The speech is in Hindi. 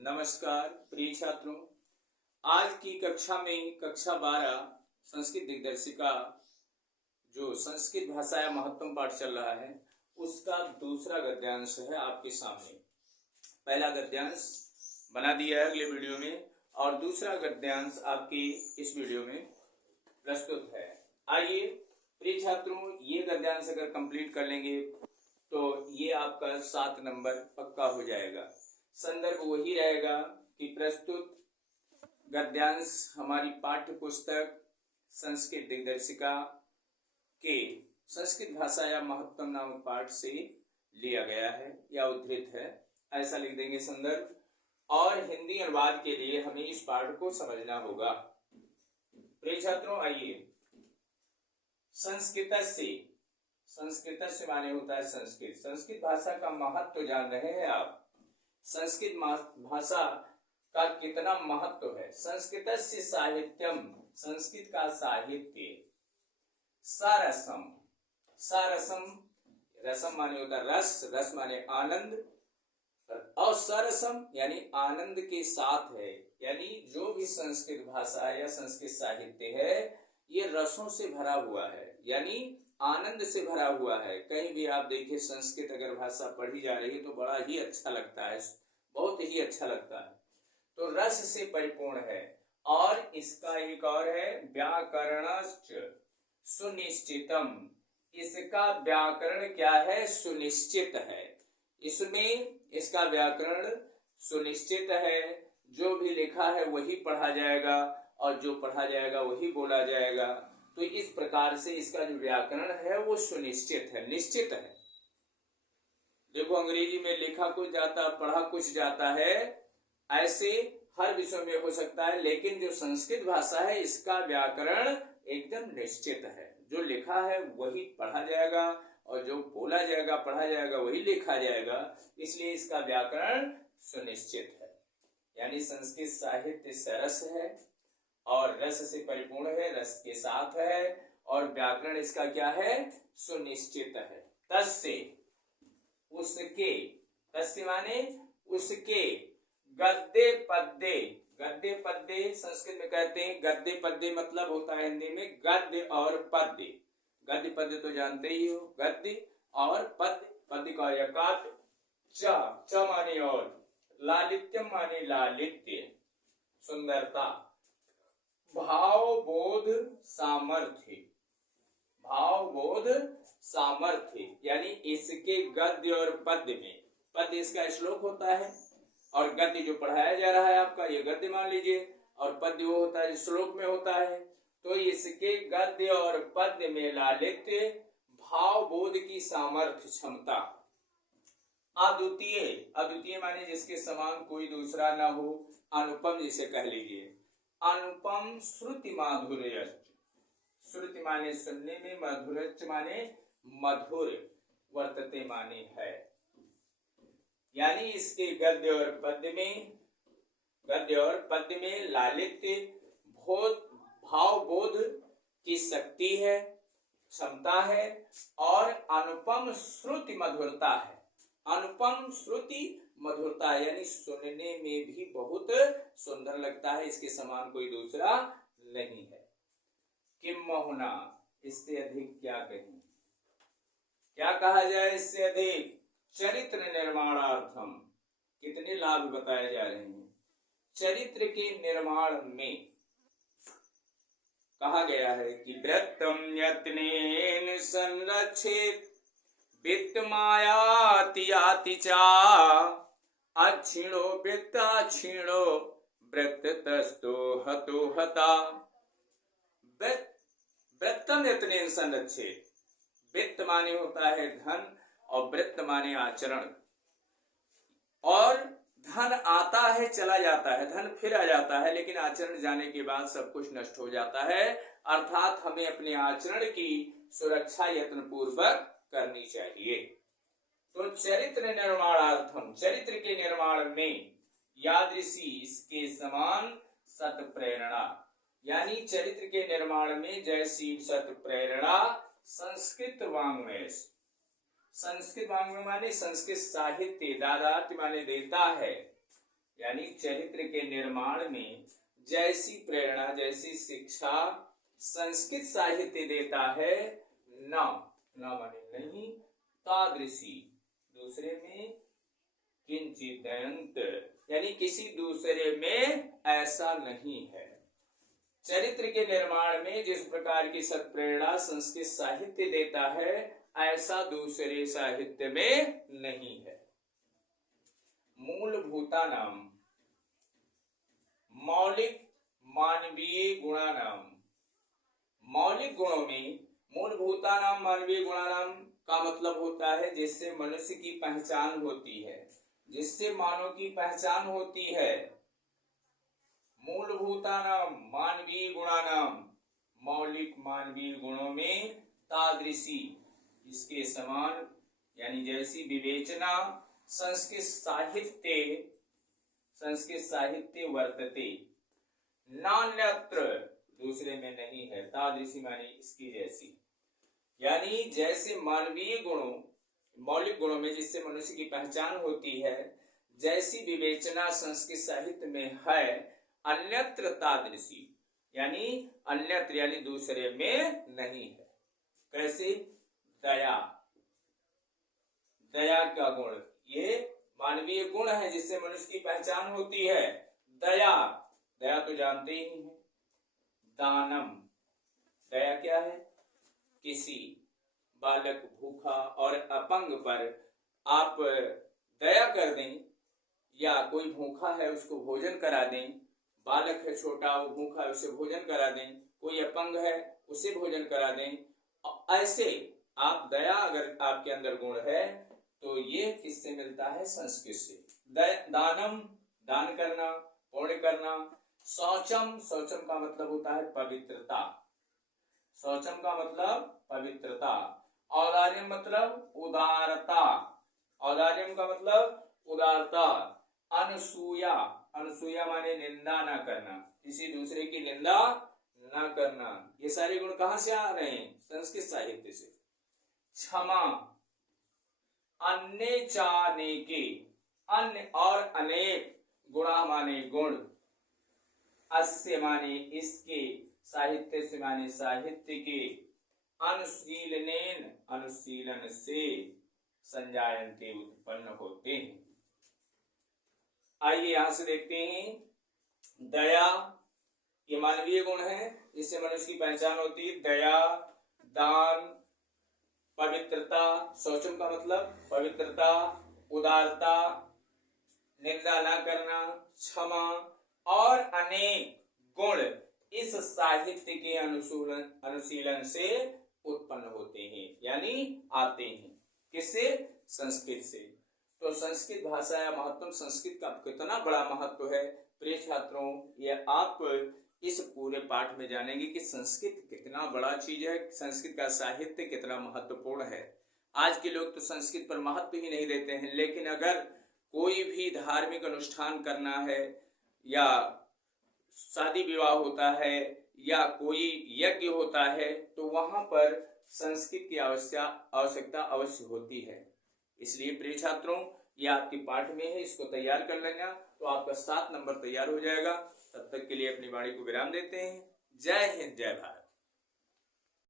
नमस्कार प्रिय छात्रों। आज की कक्षा में कक्षा 12 संस्कृत दिग्दर्शिका जो संस्कृत भाषा या महत्तम पाठ चल रहा है उसका दूसरा गद्यांश है आपके सामने। पहला गद्यांश बना दिया है अगले वीडियो में और दूसरा गद्यांश आपके इस वीडियो में प्रस्तुत है। आइए प्रिय छात्रों, ये गद्यांश अगर कंप्लीट कर लेंगे तो ये आपका 7 नंबर पक्का हो जाएगा। संदर्भ वही रहेगा कि प्रस्तुत गद्यांश हमारी पाठ्य पुस्तक संस्कृत दिग्दर्शिका के संस्कृत भाषा या महत्तम नामक पाठ से लिया गया है या उद्धृत है, ऐसा लिख देंगे संदर्भ। और हिंदी अनुवाद के लिए हमें इस पाठ को समझना होगा। प्रिय छात्रों, आइए संस्कृत से माने होता है संस्कृत। संस्कृत भाषा का महत्व जान रहे हैं आप? संस्कृत भाषा का कितना महत्व है। संस्कृतस्य साहित्यम, संस्कृत का साहित्य। सरसम रसम माने होता है रस, रस माने आनंद, और सरसम यानी आनंद के साथ है। यानी जो भी संस्कृत भाषा या संस्कृत साहित्य है ये रसों से भरा हुआ है, यानी आनंद से भरा हुआ है। कहीं भी आप देखिए संस्कृत अगर भाषा पढ़ी जा रही है तो बड़ा ही अच्छा लगता है, बहुत ही अच्छा लगता है। तो रस से परिपूर्ण है। और इसका एक और है व्याकरणश्च सुनिश्चितम। इसका व्याकरण क्या है? सुनिश्चित है। इसमें इसका व्याकरण सुनिश्चित है। जो भी लिखा है वही पढ़ा जाएगा और जो पढ़ा जाएगा वही बोला जाएगा। तो इस प्रकार से इसका जो व्याकरण है वो सुनिश्चित है, निश्चित है। देखो अंग्रेजी में लिखा कुछ जाता पढ़ा कुछ जाता है, ऐसे हर विषय में हो सकता है, लेकिन जो संस्कृत भाषा है इसका व्याकरण एकदम निश्चित है। जो लिखा है वही पढ़ा जाएगा और जो बोला जाएगा पढ़ा जाएगा वही लिखा जाएगा, इसलिए इसका व्याकरण सुनिश्चित है। यानी संस्कृत साहित्य सरस है और रस से परिपूर्ण है, रस के साथ है, और व्याकरण इसका क्या है? सुनिश्चित है। तस्य उसके, तस्य माने उसके, गद्य पद्य। गद्य पद्य संस्कृत में कहते हैं, गद्य पद्य मतलब होता है हिंदी में गद्य और पद्य। गद्य पद्य तो जानते ही हो, गद्य और पद्य। पद्य का यकार च माने और, लालित्यम माने लालित्य, सुंदरता। भावबोध सामर्थ्य, भावबोध सामर्थ्य यानी इसके गद्य और पद्य में, पद्य इसका श्लोक होता है और गद्य जो पढ़ाया जा रहा है आपका ये गद्य मान लीजिए, और पद्य वो होता है श्लोक में होता है। तो इसके गद्य और पद्य में लालित्य, भावबोध की सामर्थ्य, क्षमता। अद्वितीय, अद्वितीय माने जिसके समान कोई दूसरा ना हो, अनुपम जिसे कह लीजिए। अनुपम श्रुति माधुर्य, श्रुति माने सुनने में, माधुर्य माने मधुर, वर्तते माने है। यानी इसके गद्य और पद्य में लालित्य, भावबोध की शक्ति है, क्षमता है, और अनुपम श्रुति मधुरता है। अनुपम श्रुति मधुरता यानी सुनने में भी बहुत सुंदर लगता है, इसके समान कोई दूसरा नहीं है। किम मोहना, इससे अधिक क्या कहें, क्या कहा जाए इससे अधिक? चरित्र निर्माणार्थम, कितने लाभ बताए जा रहे हैं। चरित्र के निर्माण में कहा गया है कि वृत्तम यत्नेन संरक्षित वित्तमायाति याति चा, अच्छिणो वित्ताक्षिणो वृत्तस्तो हतो हता। वृत्तम यत्नेन संरक्षित, वित्त माने होता है धन और वृत्त माने आचरण। और धन आता है चला जाता है, धन फिर आ जाता है, लेकिन आचरण जाने के बाद सब कुछ नष्ट हो जाता है। अर्थात हमें अपने आचरण की सुरक्षा यत्न पूर्वक करनी चाहिए। तो चरित्र निर्माणार्थम, चरित्र के निर्माण में, यादृशी इसके समान सत प्रेरणा, यानी चरित्र के निर्माण में जैसी सत प्रेरणा संस्कृत वाङ्मय, संस्कृत वाङ्मय माने संस्कृत साहित्य, दादात्य माने देता है, यानी चरित्र के निर्माण में जैसी प्रेरणा, जैसी शिक्षा संस्कृत साहित्य देता है, न माने नहीं, तादृशी दूसरे में किंचिदंत यानी किसी दूसरे में ऐसा नहीं है। चरित्र के निर्माण में जिस प्रकार की सत्प्रेरणा संस्कृत साहित्य देता है, ऐसा दूसरे साहित्य में नहीं है। मूलभूतानां मौलिक मानवीय गुणानां, मौलिक गुणों में मूलभूतानां मानवीय गुणानां का मतलब होता है जिससे मनुष्य की पहचान होती है, जिससे मानव की पहचान होती है। मूलभूतानां मानवीय गुणानां, मौलिक मानवीय गुणों में तादृशी इसके समान यानी जैसी विवेचना संस्कृत साहित्य वर्तते, नान्यत्र दूसरे में नहीं है। तादृशी माने इसकी जैसी, यानी जैसे मानवीय गुणों, मौलिक गुणों में जिससे मनुष्य की पहचान होती है, जैसी विवेचना संस्कृत साहित्य में है, अन्यत्र तादृशी यानी अन्यत्र यानी दूसरे में नहीं है। कैसे? दया, दया का गुण, ये मानवीय गुण है जिससे मनुष्य की पहचान होती है। दया, दया तो जानते ही हैं। दानम, दया क्या है? किसी बालक भूखा और अपंग पर आप दया कर दें, या कोई भूखा है उसको भोजन करा दें, बालक है छोटा वो भूखा है उसे भोजन करा दें, कोई अपंग है उसे भोजन करा दें। ऐसे आप दया अगर आपके अंदर गुण है तो ये किससे मिलता है? संस्कृत से। दानम, दान करना, पुण्य करना। शौचम, शौचम का मतलब होता है पवित्रता, शौचम का मतलब पवित्रता। औदार्यम मतलब उदारता, औदार्यम का मतलब उदारता। अनसूया, अनसूया माने निंदा ना करना, किसी दूसरे की निंदा ना करना। ये सारे गुण कहां से आ रहे हैं? संस्कृत साहित्य से। क्षमा, अन्य चाने के, अन्य और अनेक, गुणा माने गुण, अस्य माने इसके, साहित्य से माने साहित्य के, अनुशीलनेन अनुशीलन से, संजायन्ते उत्पन्न होते हैं। आइए यहां से देखते हैं। दया ये मानवीय गुण है जिससे मनुष्य की पहचान होती है। दया, दान, पवित्रता, शौचम का मतलब पवित्रता, उदारता, निंदा न करना, क्षमा और अनेक गुण इस साहित्य के अनुशीलन से उत्पन्न होते हैं, यानी आते हैं। किससे? संस्कृत से। तो संस्कृत भाषा या महत्व, संस्कृत का कितना बड़ा महत्व है प्रिय छात्रों, ये आप इस पूरे पाठ में जानेंगे कि संस्कृत कितना बड़ा चीज है, संस्कृत का साहित्य कितना महत्वपूर्ण है। आज के लोग तो संस्कृत पर महत्व ही नहीं देते हैं, लेकिन अगर कोई भी धार्मिक अनुष्ठान करना है, या शादी विवाह होता है, या कोई यज्ञ होता है, तो वहां पर संस्कृत की आवश्यकता अवश्य होती है। इसलिए प्रिय छात्रों, ये आपके पाठ में है, इसको तैयार कर लेना तो आपका 7 नंबर तैयार हो जाएगा। तब तक के लिए अपनी वाणी को विराम देते हैं। जय हिंद, जय भारत।